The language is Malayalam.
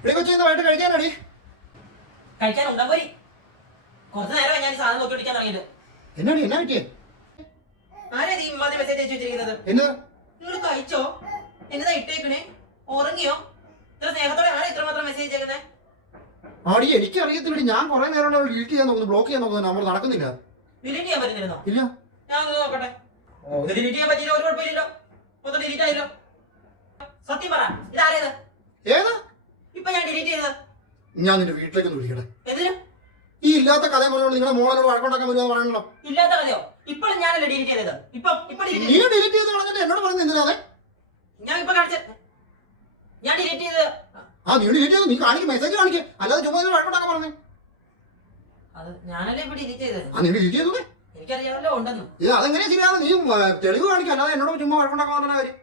ഇവിടെ കൊച്ചിന്നായിട്ട് കഴിക്കാനടി കഴിക്കാൻ ഉണ്ടാപോരി. കുറച്ച് നേരം ഞാൻ സാധനം നോക്കി പിടിക്കാൻ തുടങ്ങിയിട്ട്. എന്നാടി എന്നാ പറ്റിയേ? ആരാ ഈ ഇമ്മാതിരി മെസ്സേജ് അയച്ചു വെച്ചിരിക്കുന്നത്? എന്നാ നിങ്ങൾ കഴിച്ചോ? എന്നതാ ഇട്ടേക്കണേ? ഉറങ്ങിയോ? ഇത്ര സ്നേഹത്തോടെ ആരാ ഇത്രമാത്രം മെസ്സേജ് അയച്ചേക്കുന്നേ? ആടി എനിക്ക് അറിയത്തില്ലടി. ഞാൻ കുറെ നേരം ഡിലീറ്റ് ചെയ്യാൻ നോക്കുന്നു, ബ്ലോക്ക് ചെയ്യാൻ നോക്കുന്നു, നമ്പർ നടക്കുന്നില്ല. ഡിലീറ്റ് ചെയ്യാൻ പറ്റുന്നിരുന്നോ? ഇല്ല. ഞാൻ ഒന്ന് നോക്കട്ടെ. ഒന്ന് ഡിലീറ്റ് ചെയ്യാൻ പറ്റിയില്ല, ഒരു കുഴപ്പമില്ലല്ലോ. ഒന്ന് ഡിലീറ്റ് ആയില്ലോ. സത്യം പറ, ഇതാരേത്? ഏതാ? ഇപ്പൊ ഞാൻ ഡിലീറ്റ് ചെയ്തത്. ഞാൻ നിന്റെ വീട്ടിലേക്ക് ഒന്ന് വിളിക്കട്ടെ. എന്തിനു? ഈ ഇല്ലാത്ത കഥ പറഞ്ഞോളൂ. നിങ്ങളുടെ മോളോട് വഴക്കുണ്ടാക്കാൻ വരുമെന്ന് പറയണല്ലോ. ഇല്ലാത്ത കഥയോ? ഇപ്പോഴും ഞാനല്ലേ ഡിലീറ്റ് ചെയ്തത്. ഇപ്പൊ നീ ഡിലീറ്റ് ചെയ്ത് കളഞ്ഞിട്ട് എന്നോട് പറയുന്നത് എന്തിനാണ്? ഞാൻ ഇപ്പൊ കാണിച്ച ഞാൻ ഡിലീറ്റ് ചെയ്തത്. ആ നീ ഡിലീറ്റ് ചെയ്ത് നീ കാണിക്കും, മെസ്സേജ് കാണിക്കും, അല്ലാതെ ചുമ്മാ വഴക്കുണ്ടാക്കാൻ പറഞ്ഞു. അത് ഞാനല്ലേ ഇപ്പൊ ഡിലീറ്റ് ചെയ്തത്. ആ നീ ഡിലീറ്റ് ചെയ്തേ? എനിക്കറിയാമല്ലോ ഉണ്ടെന്ന്. ഇത് അതെങ്ങനെയാ ശരിയാണ്? നീ തെളിവ് കാണിക്കും, അല്ലാതെ എന്നോട് ചുമ്മാ വഴക്കുണ്ടാക്കാൻ പറഞ്ഞ കാര്യം.